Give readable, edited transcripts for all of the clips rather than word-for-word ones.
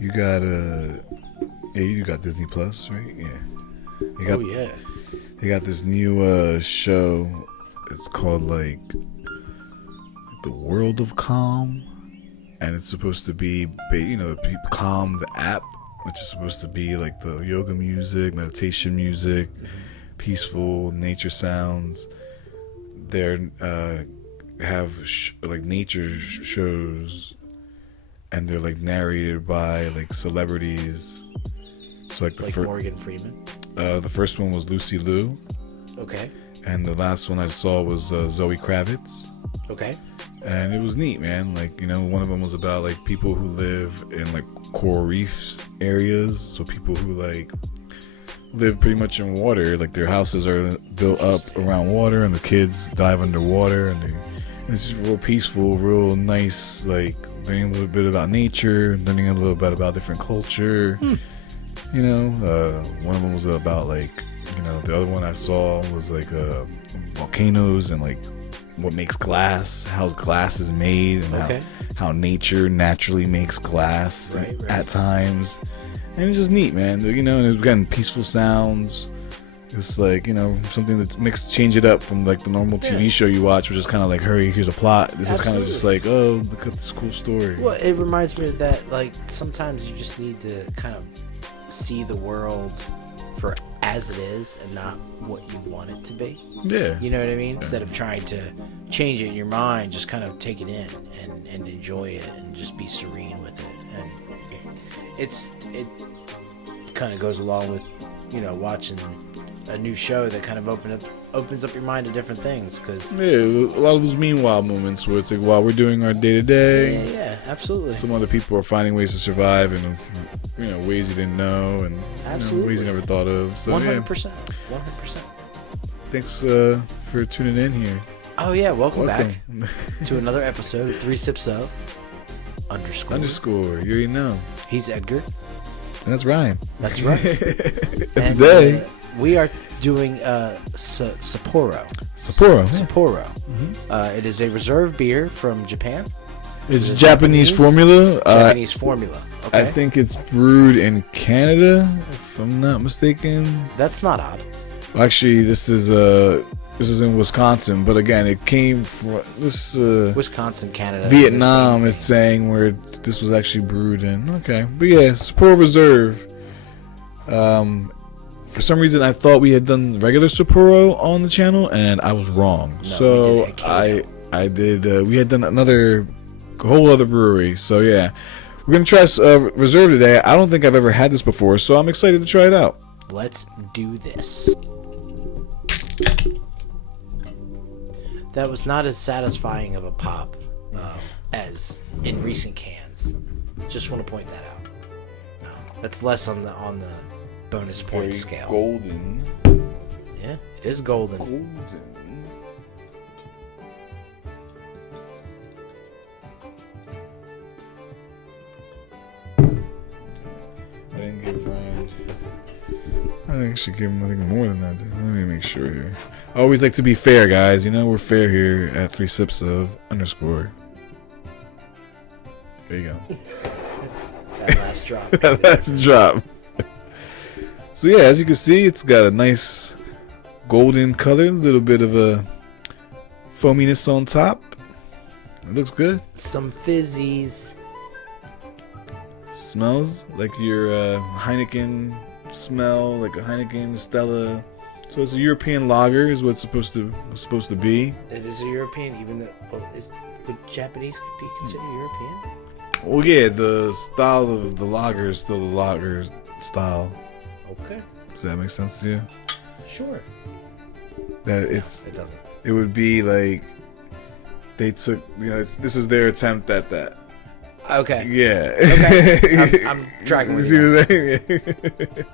You got you got Disney Plus, right? Yeah. Yeah. They got this new show. It's called like The World of Calm, and it's supposed to be, Calm the app, which is supposed to be like the yoga music, meditation music, peaceful nature sounds. They're have like nature shows, and they're like narrated by like celebrities. So like Morgan Freeman. The first one was Lucy Liu. Okay. And the last one I saw was Zoe Kravitz. Okay. And it was neat, man. Like, one of them was about like people who live in like coral reefs areas. So people who like live pretty much in water. Like their houses are built up around water, and the kids dive underwater, and it's just real peaceful, real nice. Like learning a little bit about nature, learning a little bit about different culture. One of them was about like, the other one I saw was like volcanoes and like what makes glass, how glass is made, and how nature naturally makes glass at times. And it's just neat, man. And it was getting peaceful sounds. It's like, something that change it up from like the normal TV show you watch, which is kind of like, hurry, here's a plot. This is kind of just like, oh, look at this cool story. Well, it reminds me of that, like, sometimes you just need to kind of see the world for as it is and not what you want it to be. Yeah. You know what I mean? Instead of trying to change it in your mind, just kind of take it in and enjoy it and just be serene with it. And it kind of goes along with, watching a new show that kind of opens up your mind to different things. Cause a lot of those meanwhile moments where it's like, while we're doing our day-to-day, yeah, absolutely, some other people are finding ways to survive, and ways you didn't know, and ways you never thought of. So 100%. Thanks for tuning in here. Oh yeah, welcome back to another episode of 3 Sips of _. You already know. He's Edgar. And that's Ryan. That's right. And today we are doing Sapporo. Sapporo. Mm-hmm. It is a reserve beer from Japan. It's Japanese formula. Japanese formula. Okay. I think it's brewed in Canada, if I'm not mistaken. That's not odd. Actually, this is in Wisconsin, but again, it came from Wisconsin, Canada. Vietnam is saying where this was actually brewed in. Okay, but yeah, Sapporo Reserve. For some reason, I thought we had done regular Sapporo on the channel, and I was wrong. No, so I did. We had done a whole other brewery. So yeah, we're gonna try Reserve today. I don't think I've ever had this before, so I'm excited to try it out. Let's do this. That was not as satisfying of a pop as in recent cans. Just want to point that out. That's less on the bonus point scale. Golden. Yeah, it is golden. I didn't give Ryan. I actually gave him more than that. Let me make sure here. I always like to be fair, guys. We're fair here at 3 Sips of _. There you go. That last drop. That last drop. So yeah, as you can see, it's got a nice golden color, a little bit of a foaminess on top. It looks good. Some fizzies. Smells like your Heineken smell, like a Heineken Stella. So it's a European lager, is what it's supposed to be. It is a European, even though would Japanese be considered European? Well, yeah, the style of the lager is still the lager style. Okay. Does that make sense to you? Sure. That it doesn't. It would be like they took, this is their attempt at that. Okay. Yeah. Okay. I'm tracking with you. What I'm saying?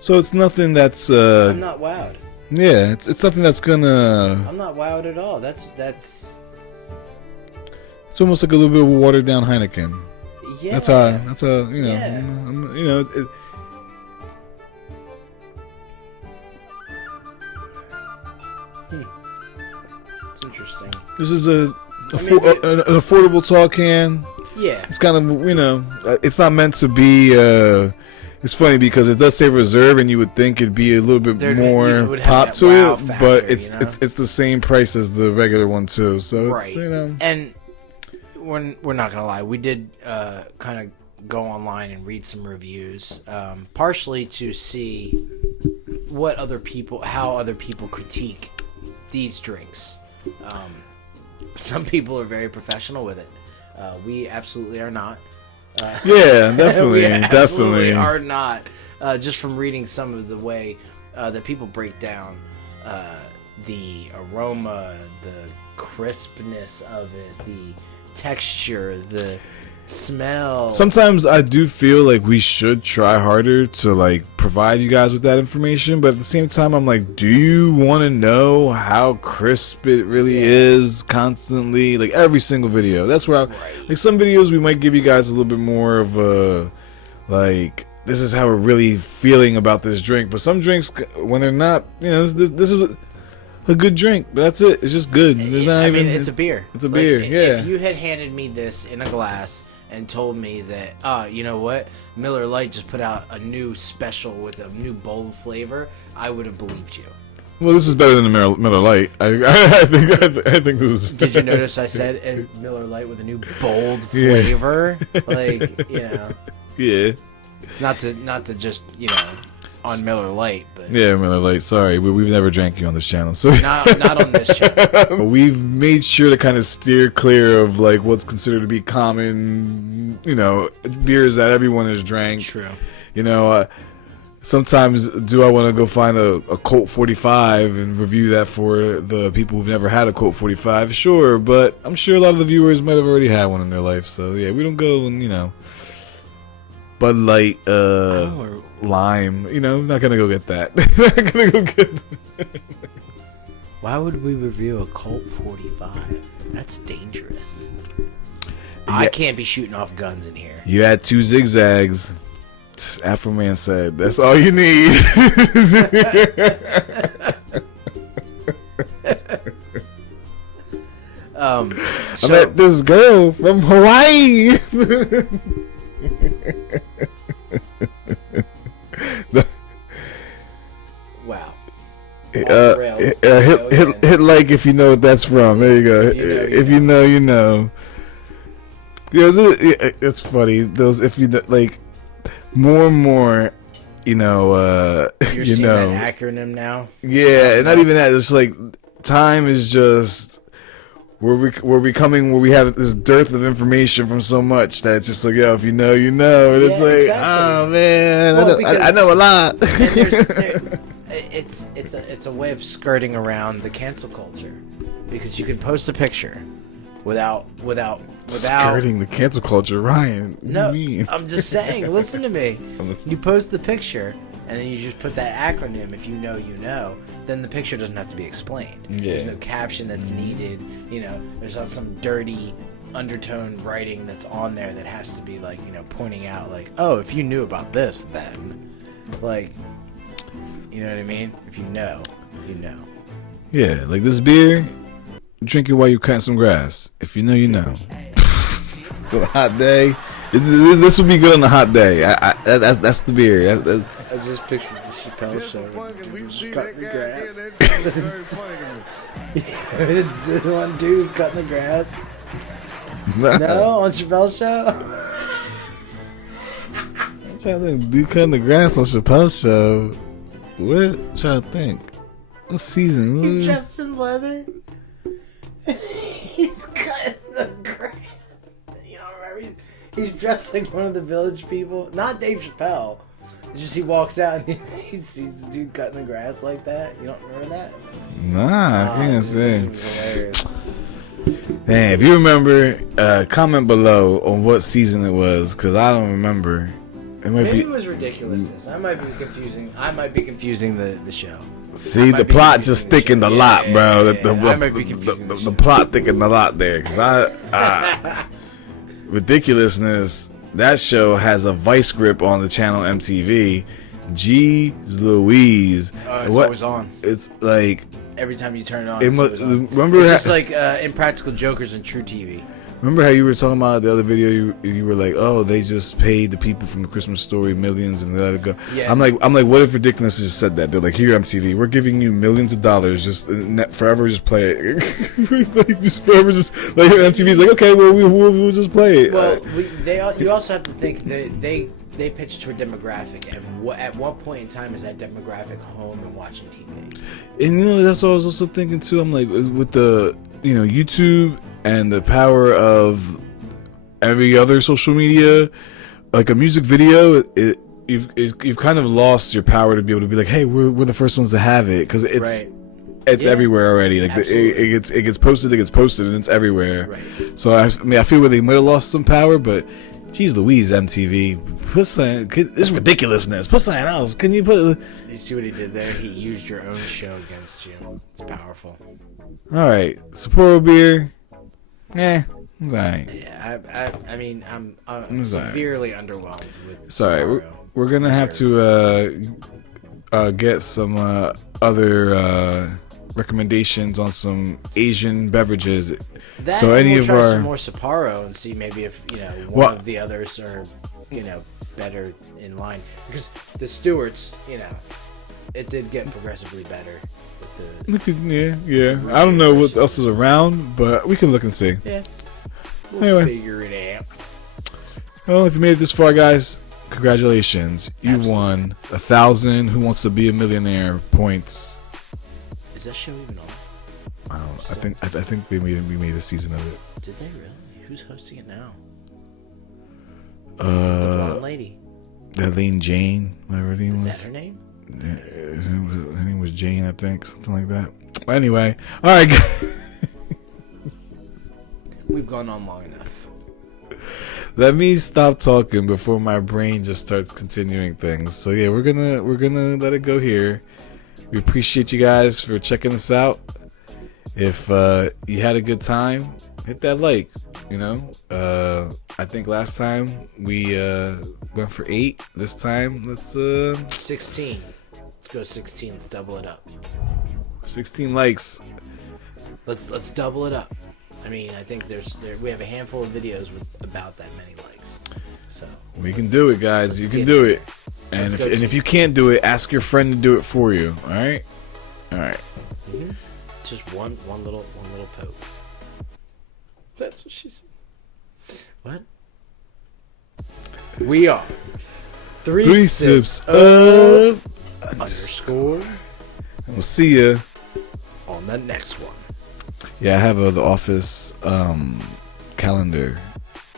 So it's nothing that's I'm not wowed. Yeah, it's nothing that's gonna. I'm not wowed at all. That's. It's almost like a little bit of a watered down Heineken. Yeah. That's how Yeah. It's interesting. This is an affordable tall can. Yeah. It's kind of, you know, it's not meant to be. It's funny because it does say reserve, and you would think it'd be a little bit more pop to it, factor, but it's the same price as the regular one too. So it's, you know, and we're not gonna lie, we did kind of go online and read some reviews, partially to see how other people critique these drinks. Some people are very professional with it. We absolutely are not. Yeah, definitely, we absolutely are not. Just from reading some of the way that people break down the aroma, the crispness of it, the texture, the smell. Sometimes I do feel like we should try harder to like provide you guys with that information, but at the same time I'm like, do you want to know how crisp it really is constantly, like every single video? That's where like some videos we might give you guys a little bit more of a like, this is how we're really feeling about this drink, but some drinks when they're not, you know, this is a good drink, but that's it. It's just good. It's a beer. It's a beer. Yeah. If you had handed me this in a glass and told me that, you know what, Miller Lite just put out a new special with a new bold flavor, I would have believed you. Well, this is better than the Miller Lite. I think this is. Did you notice I said a Miller Lite with a new bold flavor? Yeah. Like, you know. Yeah. Not to just, you know, on Miller Lite, but yeah, Miller Lite. Sorry, we've never drank you on this channel, so not on this channel. We've made sure to kind of steer clear of like what's considered to be common, you know, beers that everyone has drank. True. You know, sometimes do I want to go find a Colt 45 and review that for the people who've never had a Colt 45? Sure, but I'm sure a lot of the viewers might have already had one in their life. So yeah, we don't go and, you know, Bud Light, lime, you know, not gonna go get that. Not gonna go get Why would we review a Colt 45? That's dangerous. Yeah. I can't be shooting off guns in here. You had 2 zigzags. Afro Man said, that's all you need. I met this girl from Hawaii. Wow. Hit like if you know what that's from. There you go. If you know, you know. Yeah, it's funny. Those, if you like, more and more, you know. You're seeing that acronym now. Yeah, and not even that. It's like time is just. We're becoming where we have this dearth of information from so much that it's just like, yo, if you know, you know. And it's like, exactly. Oh man, well, I know a lot. It's a way of skirting around the cancel culture, because you can post a picture without skirting the cancel culture, Ryan. No, what do you mean? I'm just saying. Listen to me. You post the picture, and then you just put that acronym. If you know, you know. Then the picture doesn't have to be explained. Yeah. There's no caption that's needed. You know, there's not some dirty undertone writing that's on there that has to be like, you know, pointing out like, oh, if you knew about this, then, like, you know what I mean? If you know, you know. Yeah, like this beer, drink it while you're cutting some grass. If you know, you know. It's a hot day. This would be good on a hot day. That's the beer. I just pictured the Chappelle show. Cutting the grass. The one dude who's cutting the grass. No, on Chappelle's show. I'm trying to think. Dude cutting the grass on Chappelle's show. What? I'm trying to think. What season? He's dressed in leather. He's cutting the grass. You don't remember? He's dressed like one of the Village People. Not Dave Chappelle. It's just he walks out and he sees the dude cutting the grass like that. You don't remember that? Nah, I can't say. Man, if you remember, comment below on what season it was, because I don't remember. Maybe it was Ridiculousness. I might be confusing the show. See, the plot just thickened a lot, bro. I might be confusing the plot thickened a lot there, because Ridiculousness, that show has a vice grip on the channel MTV, Jeez Louise. Oh, it's always on. It's like Every time you turn it on, remember it's just like Impractical Jokers and True TV. Remember how you were talking about the other video? You were like, "Oh, they just paid the people from the Christmas Story millions and let it go." Yeah. I'm like, what if Ridiculous just said that? They're like, "Here, MTV, we're giving you millions of dollars, just forever, just play it." Like, just forever, just like MTV's like, "Okay, well, we'll just play it." Well, you also have to think they pitch to a demographic, and at what point in time is that demographic home and watching TV? And that's what I was also thinking too. I'm like, with the YouTube and the power of every other social media, like a music video, you've kind of lost your power to be able to be like, hey, we're the first ones to have it, because it's everywhere already. Like it gets posted, and it's everywhere. Right. So I feel where they might have lost some power, but geez Louise, MTV, put something. It's ridiculousness. Put something else. Can you put? You see what he did there? He used your own show against you. It's powerful. All right, Sapporo Beer. It's alright. Yeah, I mean, I'm severely underwhelmed with. Sorry, we're gonna have to get some other recommendations on some Asian beverages. So we'll try some more Sapporo and see maybe if one of the others are better in line, because the Stewart's it did get progressively better. Yeah. I don't know what else is around, but we can look and see. Yeah. We'll figure it out. Well, if you made it this far, guys, congratulations. You won 1,000 Who Wants to Be a Millionaire points. Is that show even on? I don't know. I think we made a season of it. Did they really? Who's hosting it now? The blonde lady. Eileen Jane, whatever her name was. Is that her name? Her name was Jane, I think, something like that. Anyway, all right. We've gone on long enough. Let me stop talking before my brain just starts continuing things. So yeah, we're gonna let it go here. We appreciate you guys for checking us out. If you had a good time, hit that like. I think last time we went for 8. This time let's 16. Let's go 16. Let's double it up. 16 likes. Let's double it up. I mean, I think we have a handful of videos with about that many likes. So we can do it, guys. You can do it. And if you can't do it, ask your friend to do it for you. All right. Mm-hmm. Just one little poke. That's what she said. What? We are three sips of underscore. And we'll see ya on the next one. Yeah, I have the Office calendar,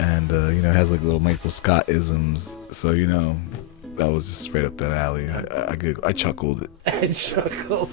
and it has like little Michael Scott isms. So that was just straight up that alley. I chuckled. I chuckled.